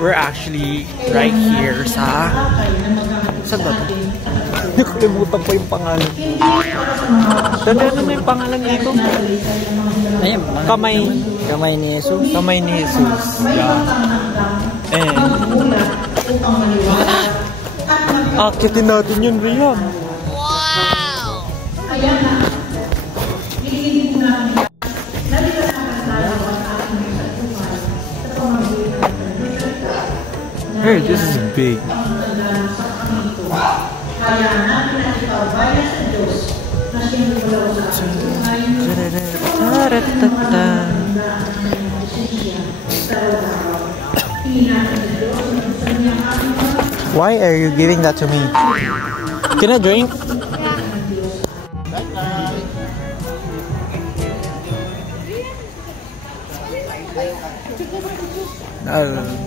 We're actually right here sa... Saan ba ito? Nakalimutan ko yung pangalan. Dati ano na yung pangalan dito? Ayun, Kamay. Kamay ni Jesus. Kamay ni Jesus. Yeah. And... akitin natin yun, Rian. Wow! Hey, this is big. Why are you giving that to me? Can I drink? No.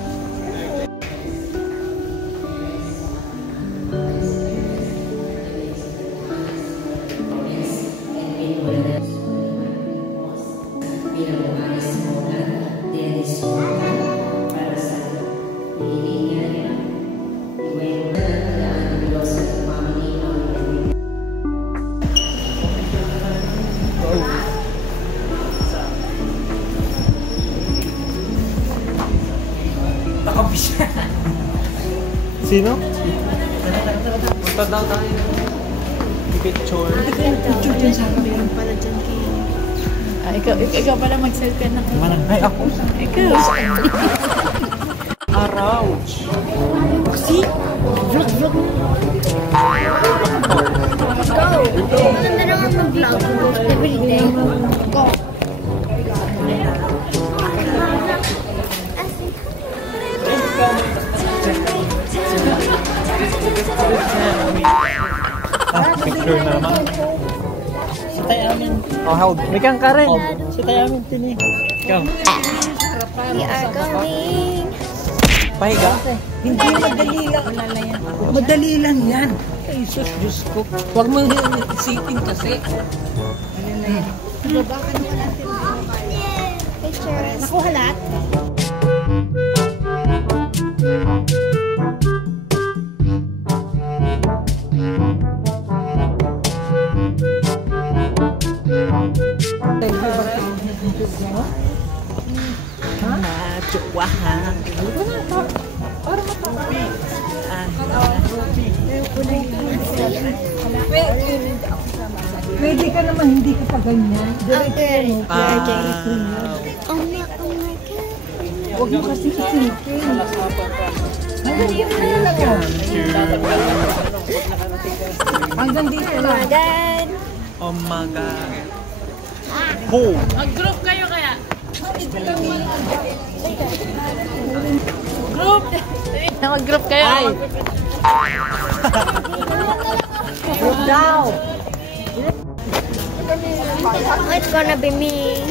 Sino? Punta daw tayo. Picture. Picture dyan sa akin. Meron pala dyan kay... ikaw pala mag-selfie na. Ay, ako. Ikaw. Araw. See? Vlog. Go! Maganda naman mag-vlog. Everyday. Go! Picture na naman. Si Tay Amin. Oh, hold. May kang ka rin. Si Tay Amin, tini. Ikaw. We are going. Pahiga. Hindi madali lang. Madali lang yan. Ay, sus, Diyos ko. Huwag mo sitting kasi. Baba ka naman natin. Picture. Nakuha lahat? Jowahan. Para matabi. Pwede ka naman hindi ka pa ganyan. Okay. Ah. Oh my God. Huwag mo kasi isipin. Hanggang dito na lang yan. Hanggang dito Oh lang. my God. Oh my God. Ho! Mag-group kayo kaya? Mag-group kayo. Ay! Group daw! It's gonna be me.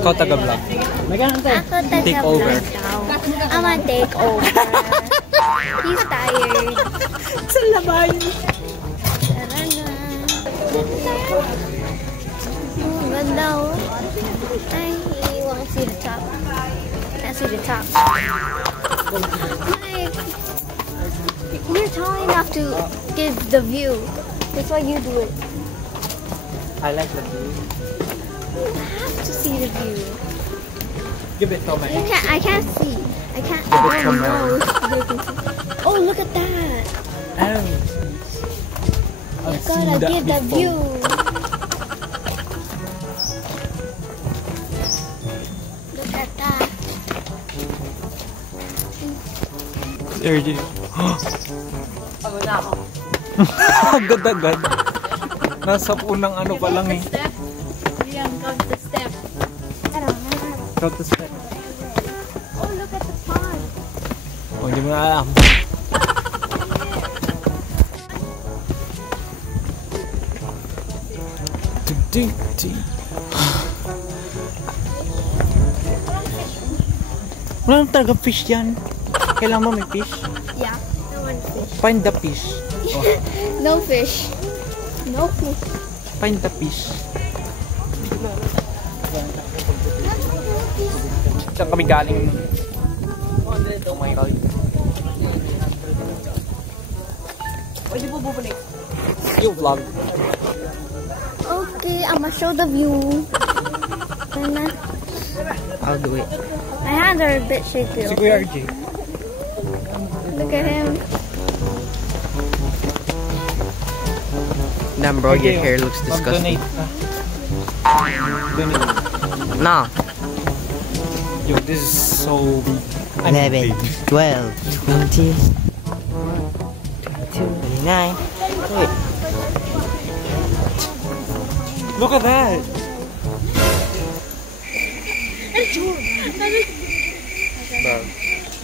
Ikaw taga-vlog. Ako Take over. I'm gonna take over. He's tired. Sa labay! Tara na. Oh, ganda oh. Ay, he won't see the top. I see the top. Like, you're tall enough to give the view. That's why you do it. I like the view. You have to see the view. Give it to me. I can't see. I can't. Give it I to don't me. know if they can see. Oh, look at that. Oh. You I've seen gotta that get the before. view. Look at that. RJ. Agad-agad. Nasa unang ano pa lang eh. Step. Liam, count the step. I don't know. Count the step. Oh, look at the pond. Oh, hindi mo na alam. Wala nang talaga fish yan. Kailangan mo may fish? Yeah, no one fish. Find the fish. Oh, No fish. No fish. find the fish. Saan kami galing? Oh my God. Pwede po bubalik. Yung vlog. Okay, I'm gonna show the view. I'll do it. My hands are a bit shaky. Si Kuya RJ. Look at him. Damn, bro, your hair looks disgusting. Donate. No. Yo, this is so... 11, 12, 20, 29. Wait. Look at that! Bro,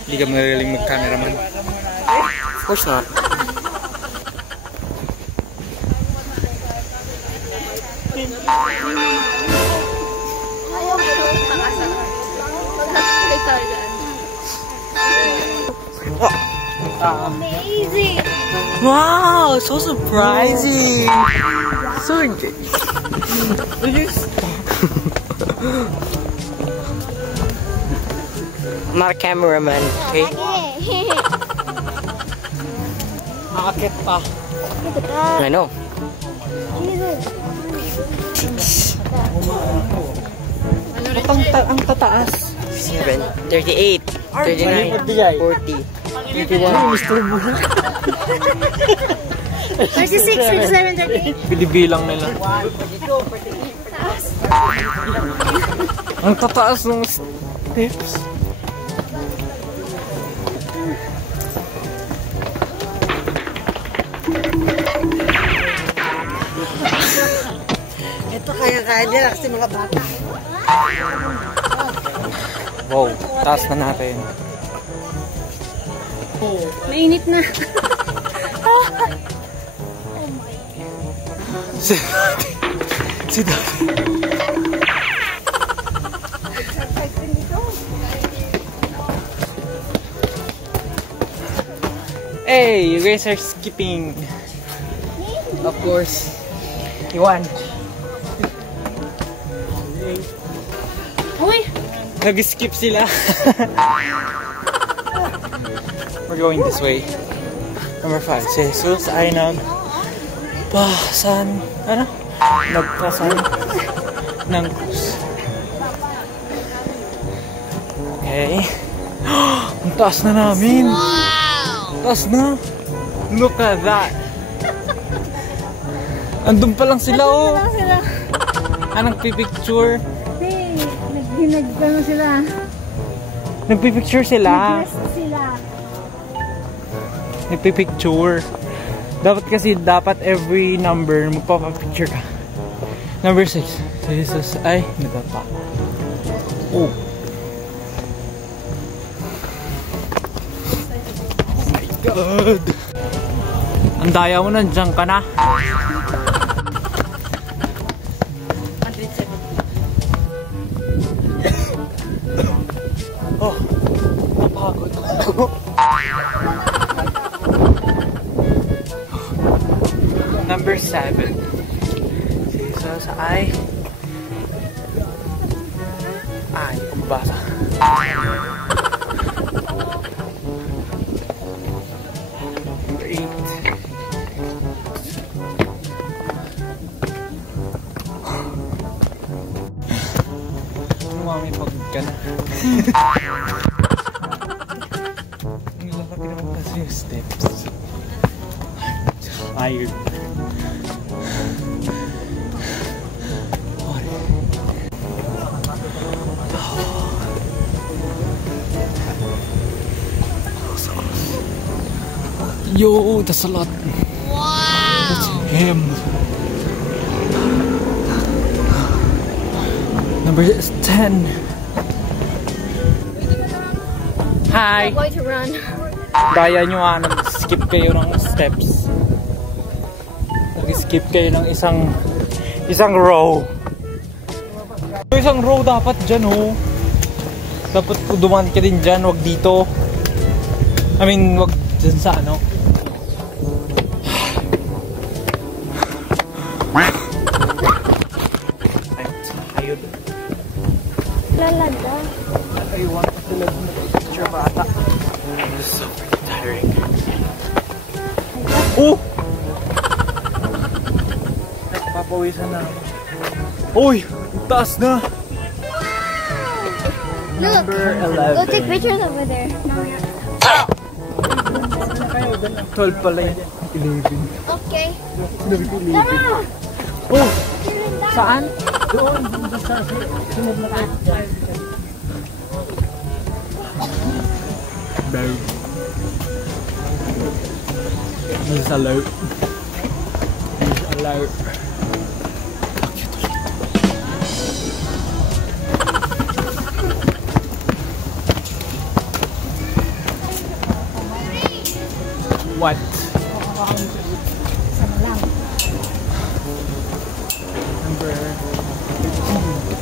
hindi ka magaling mag-cameraman. Of course not. Amazing. Wow, so surprising. So I'm not a cameraman, okay? Akit pa. I know. Ang tataas. 7, 38, 39, 40, 51. 36, 37, 38. Binibilang nila. Ang tataas ng steps. Ito kaya nila kasi mga bata. Wow, taas na natin. Mainit na. Si Daddy. Hey, you guys are skipping. Of course. Iwan. Uy! Nag-skip sila. We're going this way. Number 5. Si Jesus ay nagpasan ng krus. Okay. Ang taas na namin. Taas na. Look at that. Andun pa lang sila, oh. Nagpipicture. Nagano sila. Nagpipicture sila. Nagpipicture. Dapat every number magpapapicture ka. Number 6. Jesus ay nagapa. Oh. Oh my God. Ang daya mo, nandiyan ka na. Oh, napagod ako. Number 7. Jesus ay pagbasa. Number 8. Mami, pagod ka na. Ang lalaki naman kasi yung steps. Tired. Yo, that's a lot. Wow. That's him. Number 10. Hi. I'm going to run. Daya nyo nag-skip kayo ng steps. Nag-skip kayo ng isang row. Isang row dapat dyan, oh. Dapat dumaan ka din dyan, wag dito. I mean, wag dyan sa ano. Lalanda. nakaiwan tulad ng picture bata. This is so tiring. Oh! Nagpapawisan na. Uy! Taas na! Look, go take pictures over there. 12 pala yun. 11. Okay. Tara! Oh! Saan? Doon sa sunod na kayo. Bang. He's alert. He's alert. What? Number 13.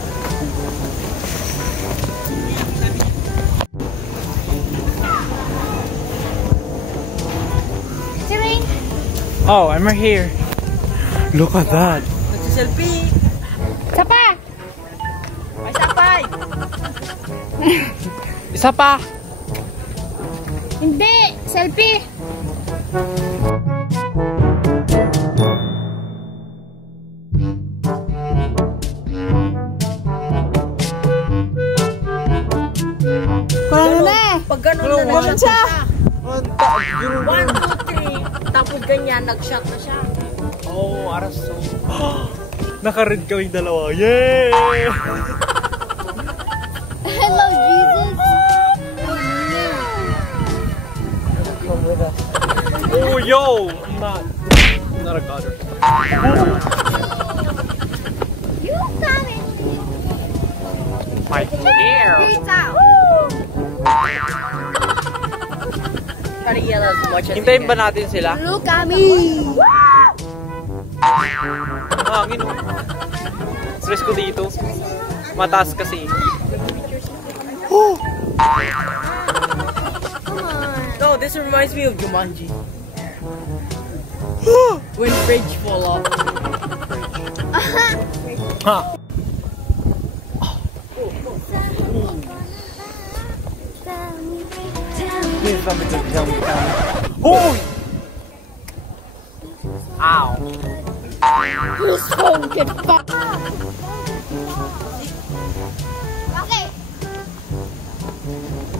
Oh, I'm right here. Look at that. Selfie. Isa pa! May sapay. Isa pa. Hindi! Selfie! Parang na Pag ganun na nag-shot na siya. 1, 2, 3. Tapos ganyan, nag-shot na siya. Oh, aras so. Naka-red kami dalawa. Yay! Hello, Jesus! Oh, yo! I'm not a godder. You got it! My hair! Peace out! Try to yell as much as Hintayin ba natin sila? Look at me! Hangin oh. Stress ko dito. Mataas kasi. Come on! No, this reminds me of Jumanji. When bridge fall off. Ha! Please let me just jump down. Hoy! Ow! Whose phone get fucked? Okay!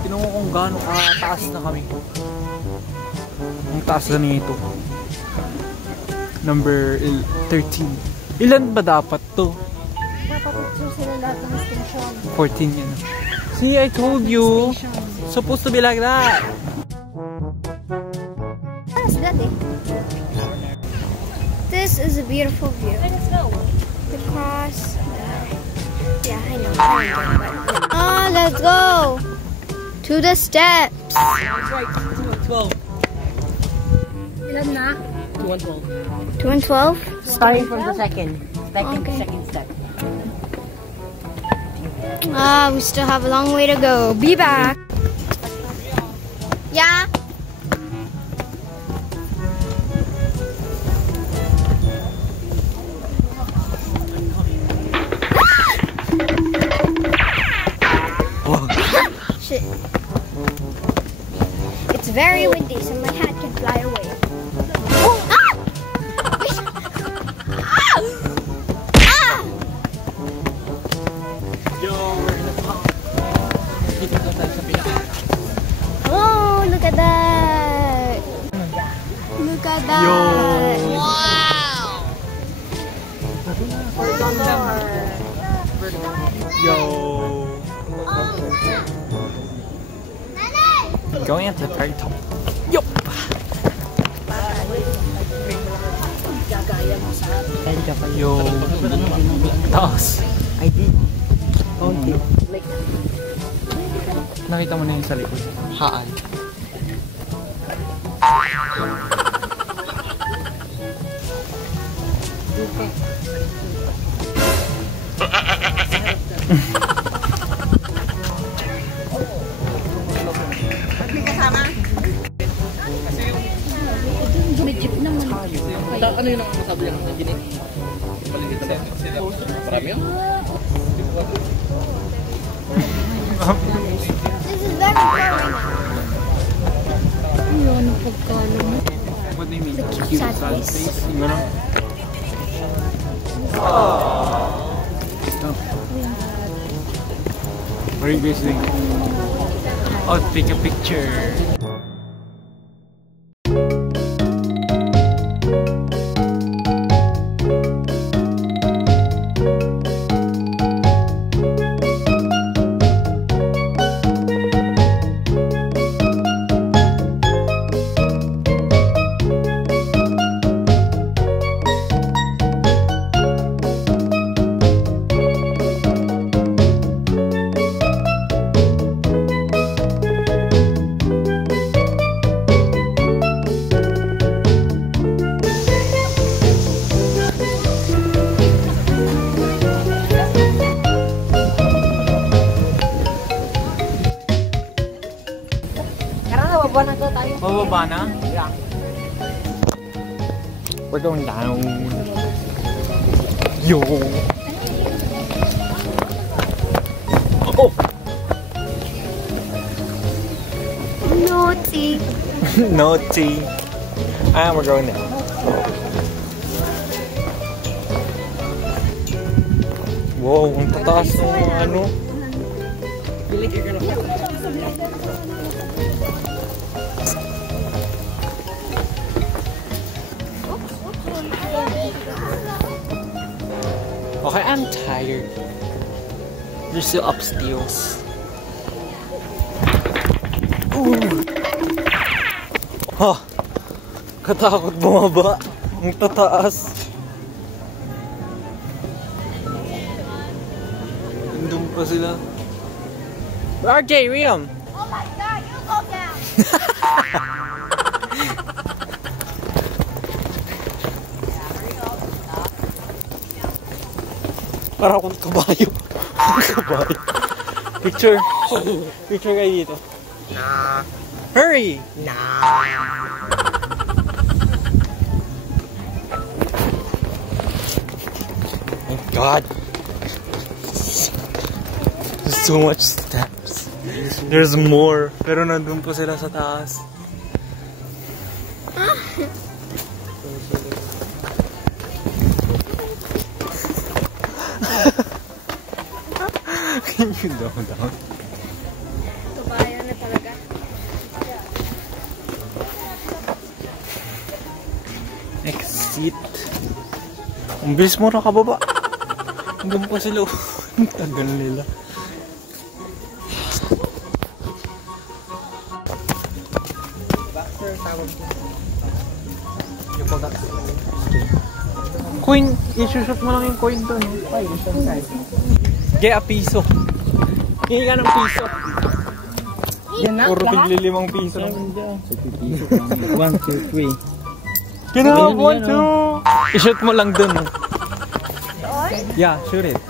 Tinan mo kung gaano kataas na kami. Ang taas na nito. Number 13. Ilan ba dapat to? Dapat ito sila lahat ng station. 14 yan. See, I told you. Supposed to be like that. That's that eh. This is a beautiful view. The cross. Yeah, I know. Oh, let's go to the steps. Right, 2 and 12. Ilan na? 2 and 12. 2 and 12? Starting from the second Okay. step. We still have a long way to go. Be back. Yeah. Shit. It's very windy, so my hat can fly away. Ah! Ah! Ah! Oh, look at that! Look at that! Yo. Going at the very top. Yup. Yo. Taas. I did. Nakita mo na yun sa likod. Haan. Ano yun ang masabi lang na ginig? Marami yun? Sad face. Yung gano'n. Very busy. Oh, take a picture. Bababa na? Yeah. We're going down. Yo! Oh! Naughty. Naughty. And we're going down. Wow, ang tataas ng mga ano. Okay, I'm tired. They're still upstairs. Ooh. Ha! Katakot bumaba. Ang tataas. Nandun pa sila. RJ, Riam! Oh my god, you go down. Para akong kabayo. Kabayo. Picture. Picture kayo dito. Nah. Hurry! Nah. My God. There's so much steps. There's more. Pero nandun pa sila sa taas. Can you down? Kabayan na talaga. Exit. Ang bilis mo nakababa. Hanggang pa sila. Ang tagal nila. Coin, isushoot mo lang yung coin doon. Get a piso. Hingi ka ng piso. Puro tigli 5 piso lang. 1, 2, 3. Get up, 1, 2. I-shoot mo lang doon. Yeah, shoot it.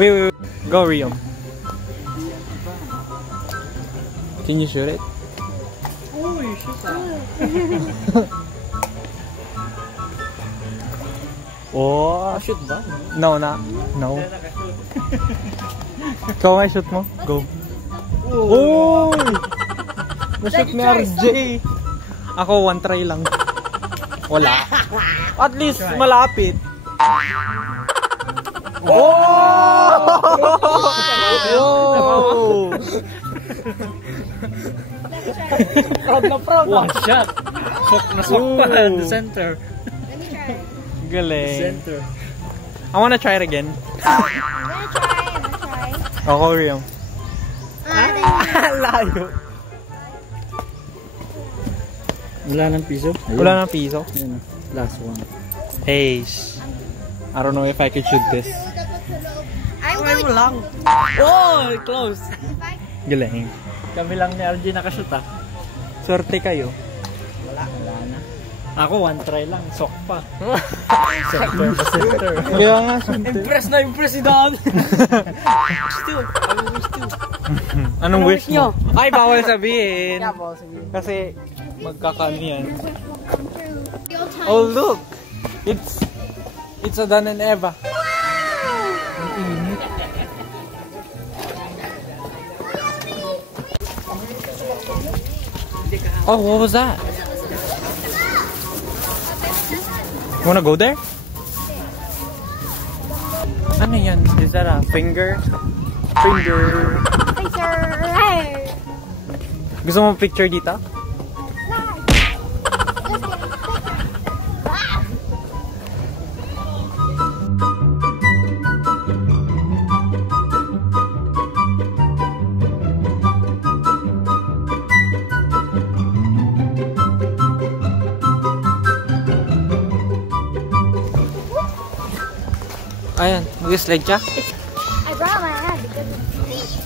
Wait. Go, Riam. Can you shoot it? Oh, you shoot that. Oh, Shoot ba? no. Ikaw nga shoot mo. Go. Oh! Na-shoot ni RJ. Ako, 1 try lang. Wala. At least, malapit. Oh! Oh! Proud na proud. One shot. Nasok pa in the center. Galing. Center. I wanna try it again. I'm gonna try. Ako, Riam. Layo. Wala ng piso? Ayun. Wala ng piso. Ayun, last one. Hey, I don't know if I could shoot this. I'm going. lang. Oh, close. Galing. Kami lang ni RJ nakashoot ah. Swerte kayo. Wala na. Ako, 1 try lang. Sok pa. Center to center. Kaya nga, swerte. Impress si Don. Still. Anong wish mo? Ay, bawal sabihin. Yeah, boss. Kasi magkakano yan. Oh, look! It's a Dan and Eva. Oh, what was that? Wanna go there? Ano yan? Is that a finger? Finger. Gusto mo picture dito? Ayan, mag-slide siya. I brought my hand because it's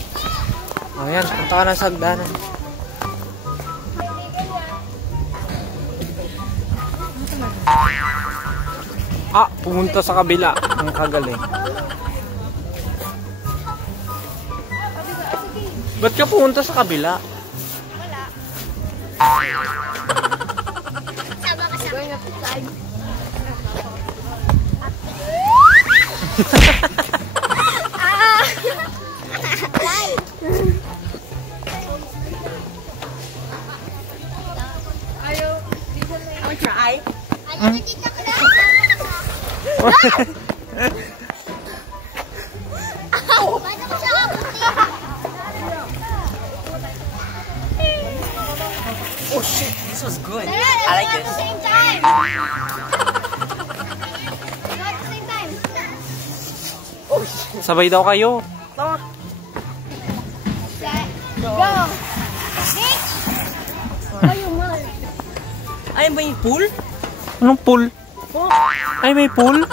Ayan, punta ka na sa hagdanan. Pumunta sa kabila. Ang kagaling. Ba't ka pumunta sa kabila? sama ka sa going up the side. I'll try. Oh shit, this was good. I like this. At the same time. At the same time. Oh shit. Sabay daw kayo. Tama. Set. Go. Bitch. Kayo man. Ay, ba yung pool? Anong pool? Ay, may pool?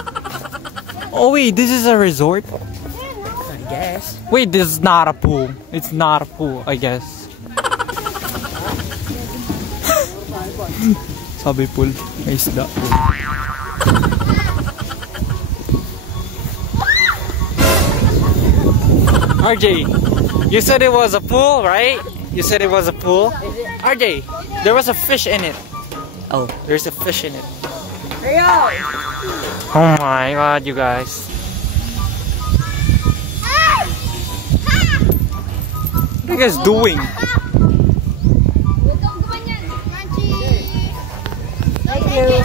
Oh wait, this is a resort? I guess. Wait, this is not a pool. It's not a pool, I guess. Sabi pool, may isda. RJ, you said it was a pool, right? You said it was a pool? RJ, there was a fish in it. Oh, there's a fish in it. Oh my god, you guys. What are you guys doing? Thank you.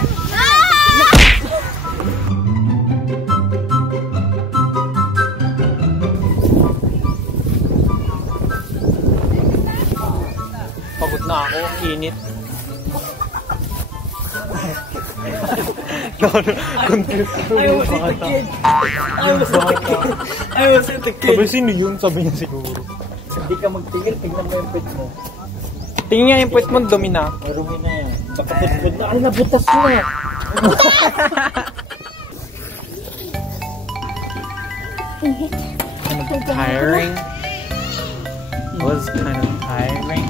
Pagod na ako, init. No, I wasn't the kid. I wasn't the kid. I wasn't the kid. Sabi, sino yun? Sabi niya siguro. Hindi ka magtingin, tignan mo yung pet mo. Tingin nga yung puwet mo, dumi na. Marumi na yan. Baka putput na. Ay, nabutas na. Kind of tiring. Was kind of tiring.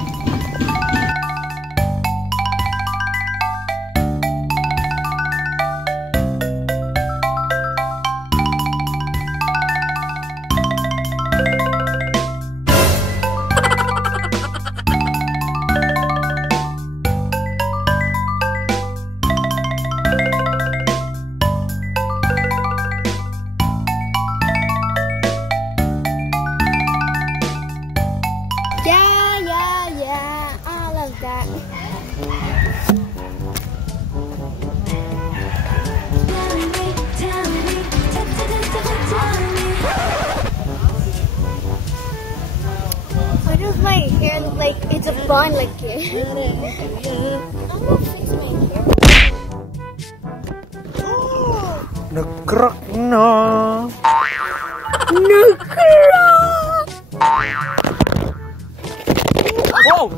Yeah, I love that. Why does my hair look like it's a bun like it? I don't know if it's my hair. Nag-crack na. Nag-crack! Wow!